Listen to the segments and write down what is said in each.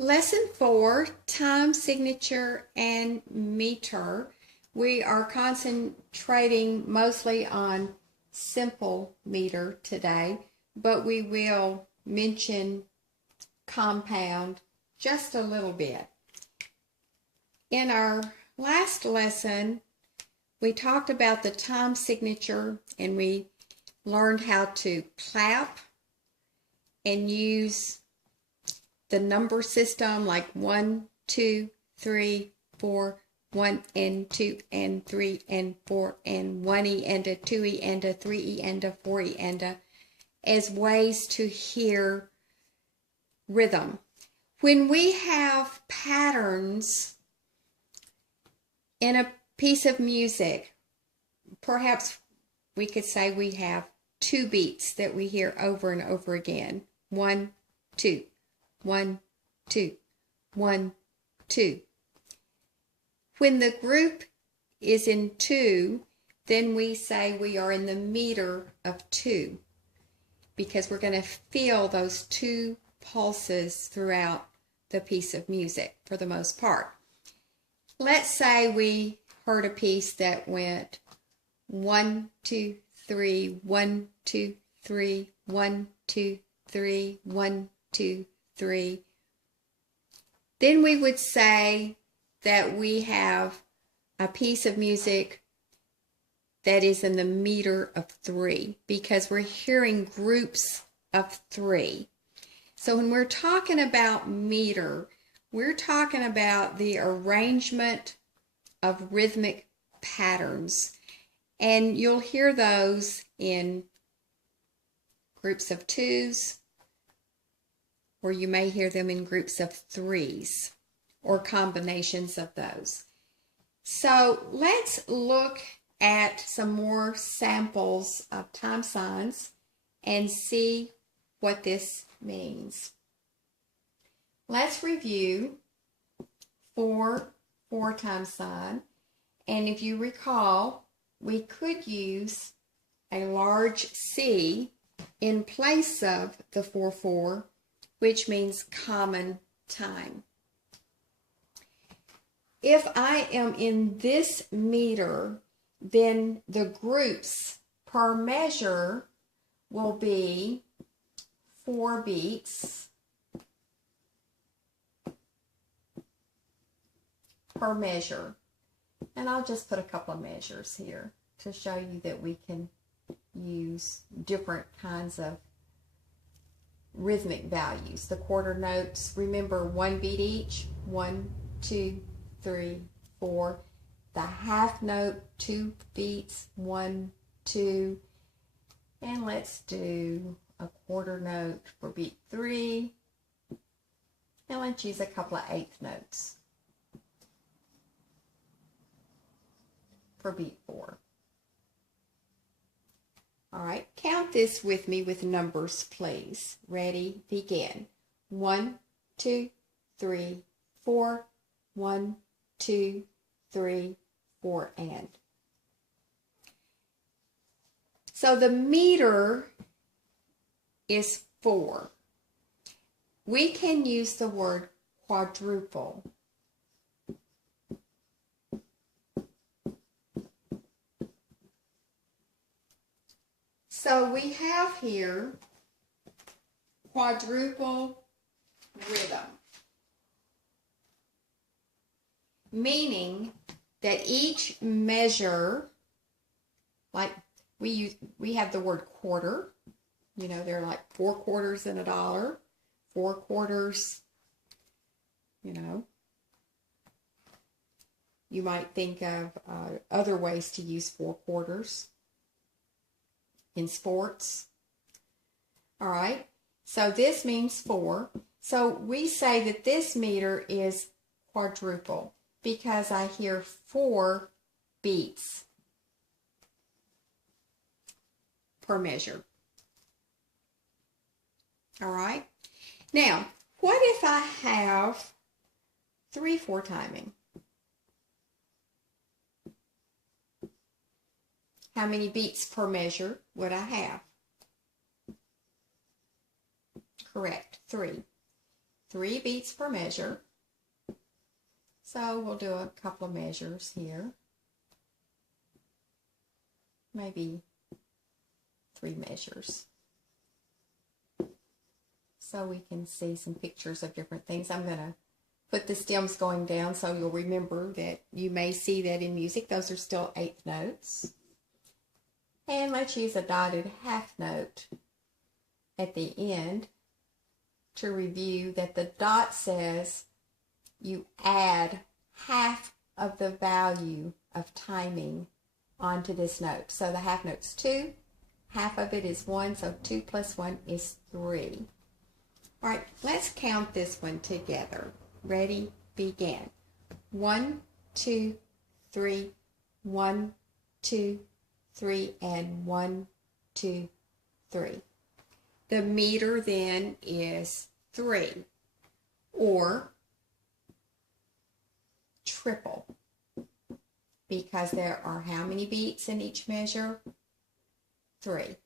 Lesson 4, time signature and meter. We are concentrating mostly on simple meter today, but we will mention compound just a little bit. In our last lesson, we talked about the time signature and we learned how to clap and use the number system like 1, 2, 3, 4, 1 and 2 and 3 and 4 and 1E and a 2E and a 3E and a 4E and a as ways to hear rhythm. When we have patterns in a piece of music, perhaps we could say we have 2 beats that we hear over and over again. 1, 2. 1, 2, 1, 2. When the group is in 2, then we say we are in the meter of 2 because we're going to feel those 2 pulses throughout the piece of music for the most part. Let's say we heard a piece that went 1, 2, 3, 1, 2, 3, 1, 2, 3, 1, 2, 3. Then we would say that we have a piece of music that is in the meter of 3 because we're hearing groups of 3. So when we're talking about meter, we're talking about the arrangement of rhythmic patterns. And you'll hear those in groups of 2s, or you may hear them in groups of 3s or combinations of those. So let's look at some more samples of time signs and see what this means. Let's review 4 time sign. And if you recall, we could use a large C in place of the 4/4, which means common time. If I am in this meter, then the groups per measure will be 4 beats per measure. And I'll just put a couple of measures here to show you that we can use different kinds of rhythmic values. The quarter notes, remember 1 beat each, 1, 2, 3, 4. The half note, 2 beats, 1, 2. And let's do a quarter note for beat 3. And let's use a couple of eighth notes for beat 4. All right, count this with me with numbers, please. Ready, begin. 1, 2, 3, 4. 1, 2, 3, 4, and. So the meter is 4. We can use the word quadruple. So we have here quadruple rhythm, meaning that each measure, like we have the word quarter, they're like 4 quarters in a dollar, 4 quarters, you might think of other ways to use 4 quarters in sports. All right, so this means 4. So we say that this meter is quadruple because I hear 4 beats per measure. All right, now what if I have 3/4 timing? How many beats per measure would I have? Correct, 3. 3 beats per measure. So we'll do a couple of measures here. Maybe 3 measures. So we can see some pictures of different things. I'm going to put the stems going down so you'll remember that you may see that in music. Those are still 8th notes. And let's use a dotted half note at the end to review that the dot says you add half of the value of timing onto this note. So the half note's 2, half of it is 1, so 2 plus 1 is 3. All right, let's count this one together. Ready, begin. 1, 2, 3, 1, 2, 3, and 1, 2, 3. The meter then is 3, or triple, because there are how many beats in each measure? 3.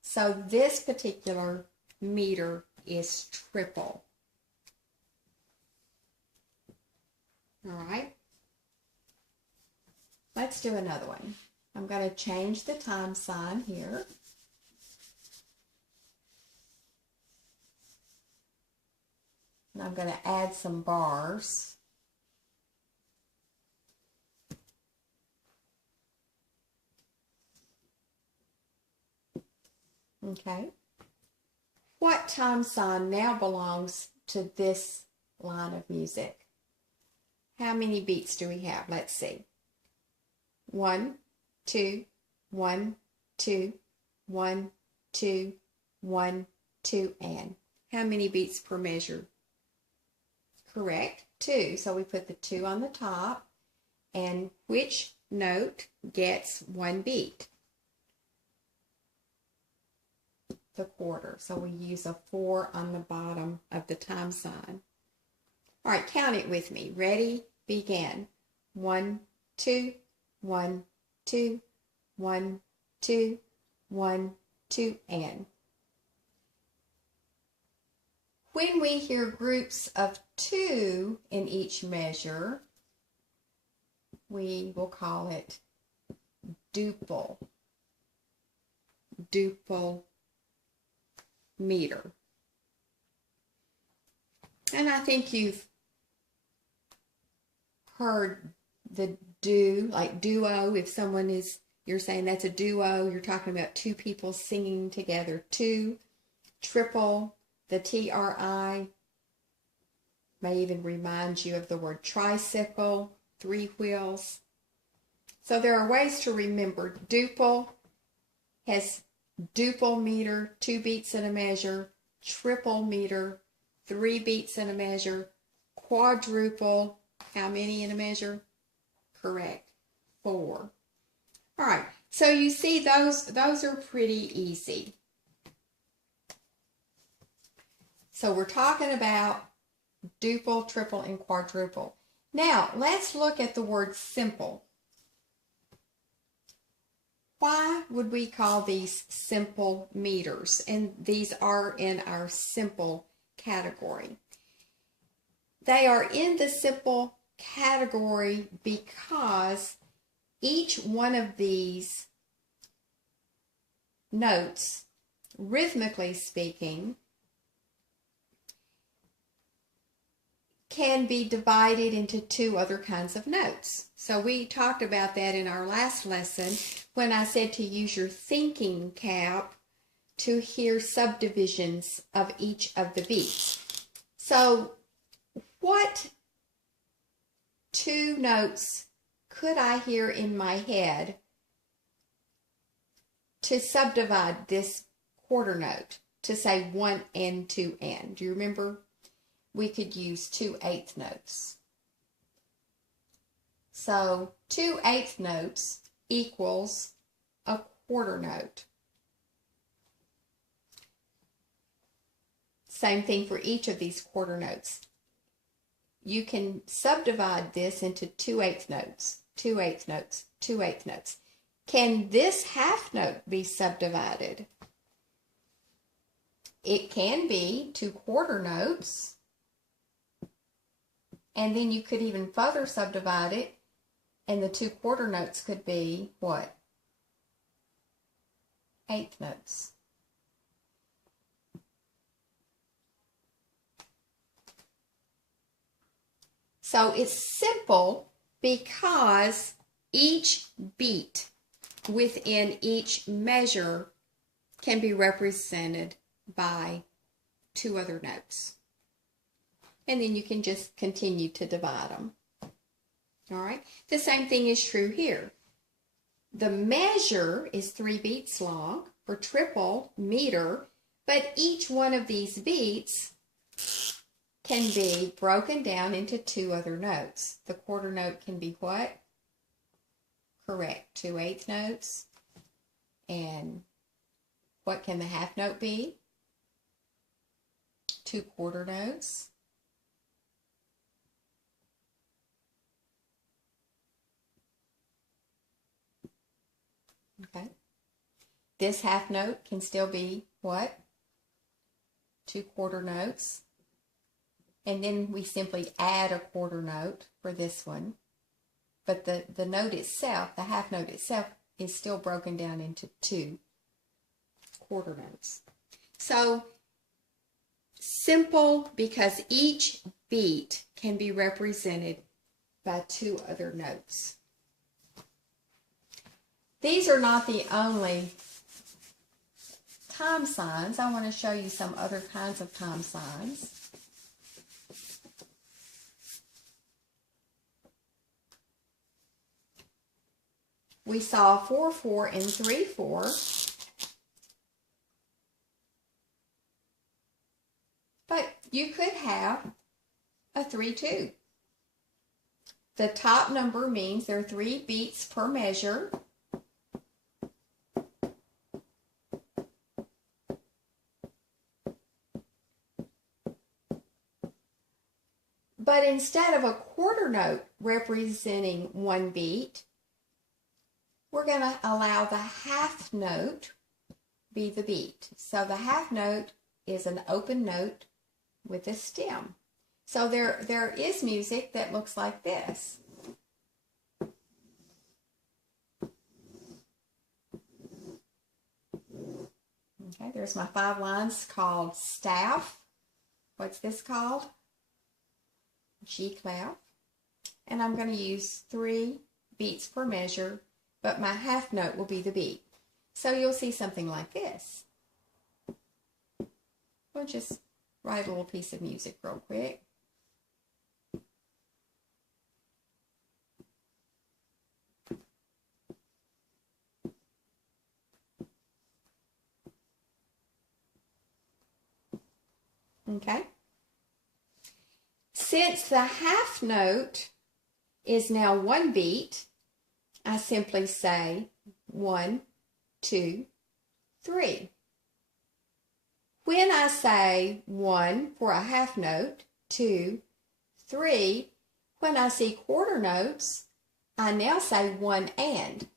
So this particular meter is triple. All right. Let's do another one. I'm going to change the time sign here. And I'm going to add some bars. Okay. What time sign now belongs to this line of music? How many beats do we have? Let's see. 1, 2, 1, 2, 1, 2, 1, 2, and how many beats per measure? Correct, 2. So we put the 2 on the top, and which note gets 1 beat? The quarter. So we use a 4 on the bottom of the time sign. All right, count it with me. Ready, begin. 1, 2, 1, 2, 1, 2, 1, 2, and. When we hear groups of 2 in each measure, we will call it duple. Duple meter. And I think you've heard the like duo. If someone is, you're saying that's a duo, you're talking about 2 people singing together. 2, triple, the TRI may even remind you of the word tricycle, 3 wheels. So there are ways to remember. Duple has duple meter, 2 beats in a measure. Triple meter, 3 beats in a measure. Quadruple, how many in a measure? Correct, 4. All right, so you see those are pretty easy. So we're talking about duple, triple, and quadruple. Now, let's look at the word simple. Why would we call these simple meters? And these are in our simple category. They are in the simple category because each one of these notes, rhythmically speaking, can be divided into 2 other kinds of notes. So we talked about that in our last lesson when I said to use your thinking cap to hear subdivisions of each of the beats. So what 2 notes could I hear in my head to subdivide this quarter note to say 1 and 2 and? Do you remember? We could use 2 8th notes. So 2 8th notes equals a quarter note. Same thing for each of these quarter notes. You can subdivide this into 2 8th notes, 2 8th notes, 2 8th notes. Can this half note be subdivided? It can be 2 quarter notes. And then you could even further subdivide it, and the 2 quarter notes could be what? 1/8 notes. So it's simple because each beat within each measure can be represented by 2 other notes. And then you can just continue to divide them. All right. The same thing is true here. The measure is 3 beats long for triple meter, but each one of these beats can be broken down into 2 other notes. The quarter note can be what? Correct, 2/8 notes. And what can the half note be? 2 quarter notes. Okay. This half note can still be what? 2 quarter notes. And then we simply add a quarter note for this one. But the note itself, the half note itself, is still broken down into 2 quarter notes. So simple because each beat can be represented by 2 other notes. These are not the only time signs. I want to show you some other kinds of time signs. We saw 4/4 and 3/4. But you could have a 3/2. The top number means there are 3 beats per measure. But instead of a quarter note representing 1 beat, we're going to allow the half note be the beat. So the half note is an open note with a stem. So there is music that looks like this. Okay, there's my 5 lines called staff. What's this called? G clef. And I'm going to use 3 beats per measure, but my half note will be the beat. So you'll see something like this. We'll just write a little piece of music real quick. Okay. Since the half note is now 1 beat, I simply say 1, 2, 3. When I say 1 for a half note, 2, 3, when I see quarter notes, I now say 1 and,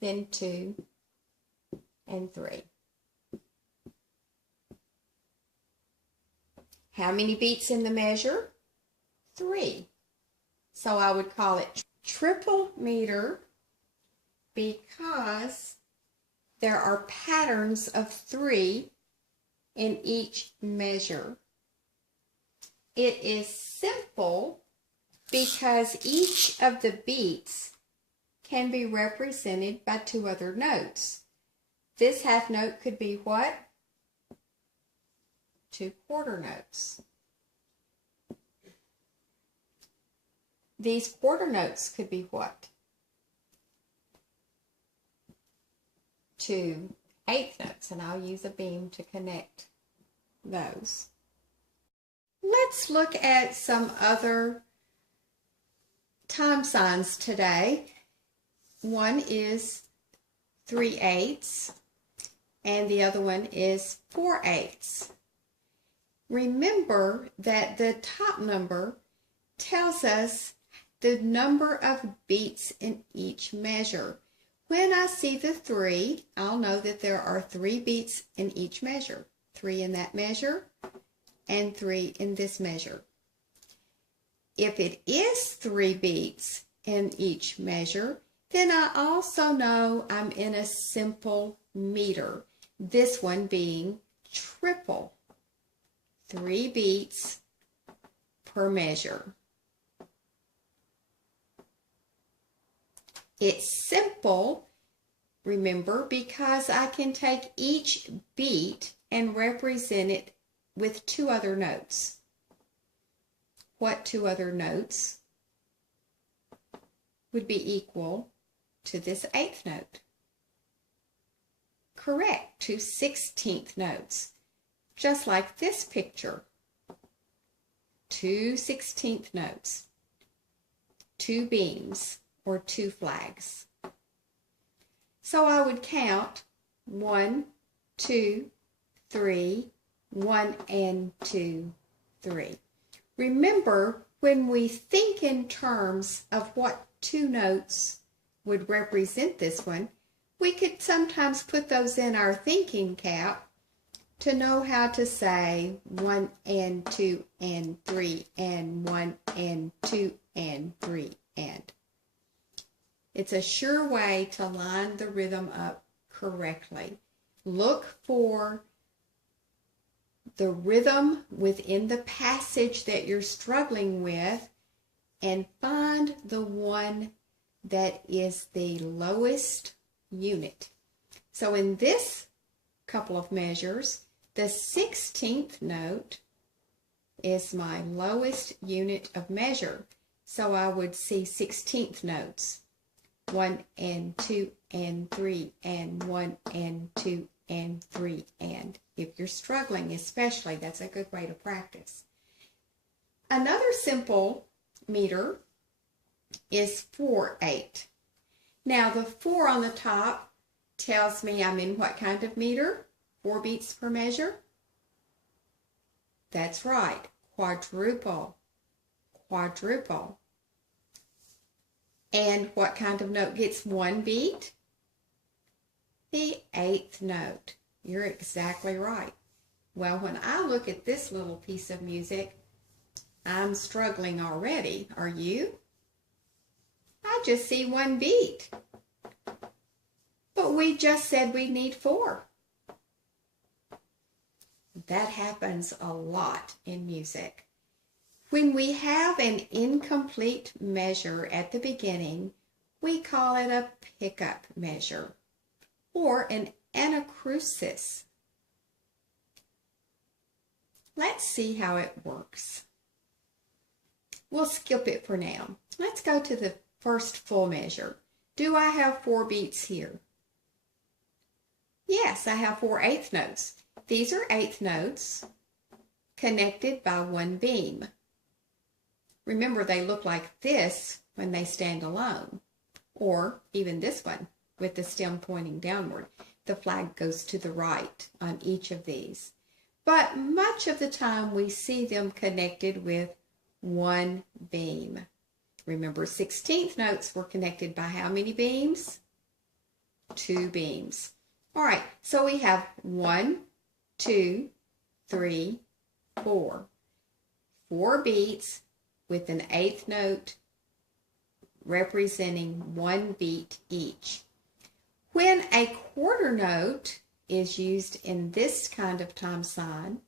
then 2 and 3. How many beats in the measure? 3. So I would call it triple meter because there are patterns of 3 in each measure. It is simple because each of the beats can be represented by 2 other notes. This half note could be what? 2 quarter notes. These quarter notes could be what? 2 1/8 notes, and I'll use a beam to connect those. Let's look at some other time signs today. One is 3/8, and the other one is 4/8. Remember that the top number tells us the number of beats in each measure. When I see the 3, I'll know that there are 3 beats in each measure. 3 in that measure and 3 in this measure. If it is 3 beats in each measure, then I also know I'm in a simple meter, this one being triple, 3 beats per measure. It's simple, remember, because I can take each beat and represent it with 2 other notes. What 2 other notes would be equal to this 8th note? Correct, 2 16th notes, just like this picture. 2 16th notes, 2 beams, or 2 flags. So I would count 1, 2, 3, 1 and 2, 3. Remember, when we think in terms of what 2 notes would represent this one, we could sometimes put those in our thinking cap to know how to say 1 and 2 and 3 and 1 and 2 and 3 and. It's a sure way to line the rhythm up correctly. Look for the rhythm within the passage that you're struggling with and find the one that is the lowest unit. So in this couple of measures, the 16th note is my lowest unit of measure. So I would see 16th notes. 1 and 2 and 3 and 1 and 2 and 3 and. If you're struggling especially, that's a good way to practice. Another simple meter is 4/8. Now the 4 on the top tells me I'm in what kind of meter? 4 beats per measure? That's right, quadruple. Quadruple. And what kind of note gets 1 beat? The 8th note. You're exactly right. Well, when I look at this little piece of music, I'm struggling already. Are you? I just see 1 beat. But we just said we need 4. That happens a lot in music. When we have an incomplete measure at the beginning, we call it a pickup measure or an anacrusis. Let's see how it works. We'll skip it for now. Let's go to the first full measure. Do I have 4 beats here? Yes, I have 4 eighth notes. These are eighth notes connected by 1 beam. Remember, they look like this when they stand alone, or even this one with the stem pointing downward. The flag goes to the right on each of these. But much of the time we see them connected with 1 beam. Remember, 16th notes were connected by how many beams? 2 beams. All right, so we have 1, 2, 3, 4. 4 beats with an 8th note representing 1 beat each. When a quarter note is used in this kind of time sign,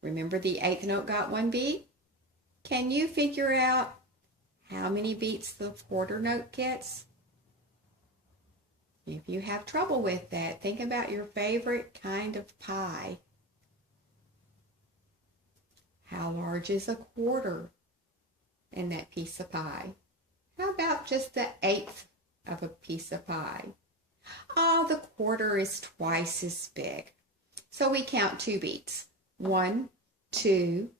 remember the 8th note got 1 beat? Can you figure out how many beats the quarter note gets? If you have trouble with that, think about your favorite kind of pie. How large is a quarter in that piece of pie? How about just the 1/8 of a piece of pie? Oh, the quarter is twice as big. So we count 2 beats. 1, 2,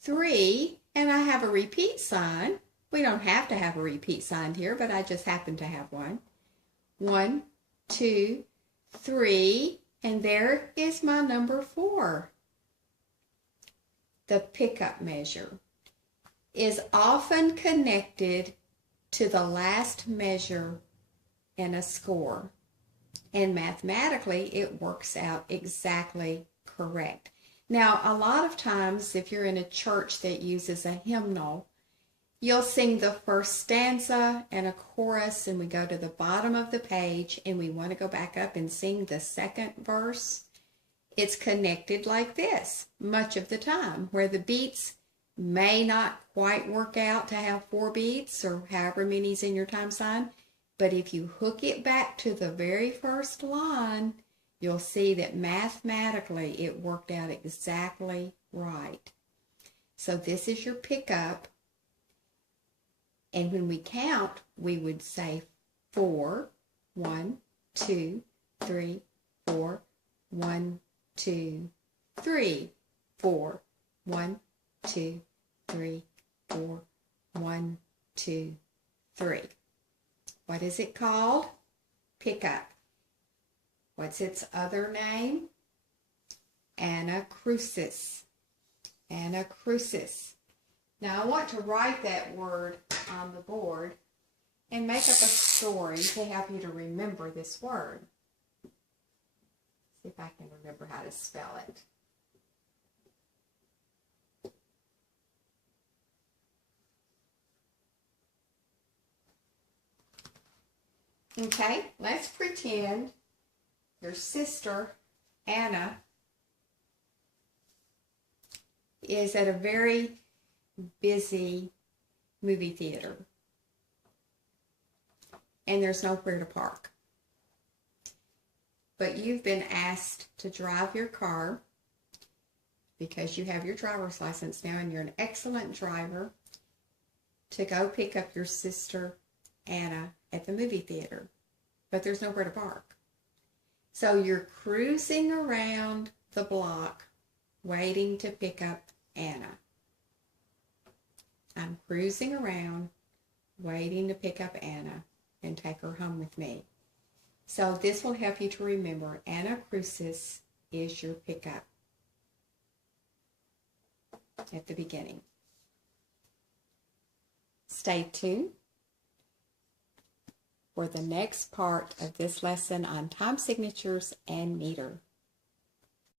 3, and I have a repeat sign. We don't have to have a repeat sign here, but I just happen to have one. 1, 2, 3, and there is my number 4. The pickup measure is often connected to the last measure in a score, and mathematically it works out exactly correct. Now, a lot of times, if you're in a church that uses a hymnal, you'll sing the first stanza and a chorus, and we go to the bottom of the page, and we want to go back up and sing the second verse. It's connected like this much of the time, where the beats may not quite work out to have 4 beats or however many's in your time sign, but if you hook it back to the very first line, you'll see that mathematically it worked out exactly right. So this is your pickup. And when we count, we would say 4, 1, 2, 3, 4, 1, 2, 3, 4, 1, 2, 3, 4, 1, 2, 3. What is it called? Pickup. What's its other name? Anacrusis. Anacrusis. Now I want to write that word on the board and make up a story to help you to remember this word. See if I can remember how to spell it. Okay, let's pretend your sister, Anna, is at a very busy movie theater, and there's nowhere to park. But you've been asked to drive your car because you have your driver's license now and you're an excellent driver to go pick up your sister, Anna, at the movie theater. But there's nowhere to park. So you're cruising around the block waiting to pick up Anna. I'm cruising around waiting to pick up Anna and take her home with me. So this will help you to remember anacrusis is your pickup at the beginning. Stay tuned for the next part of this lesson on time signatures and meter.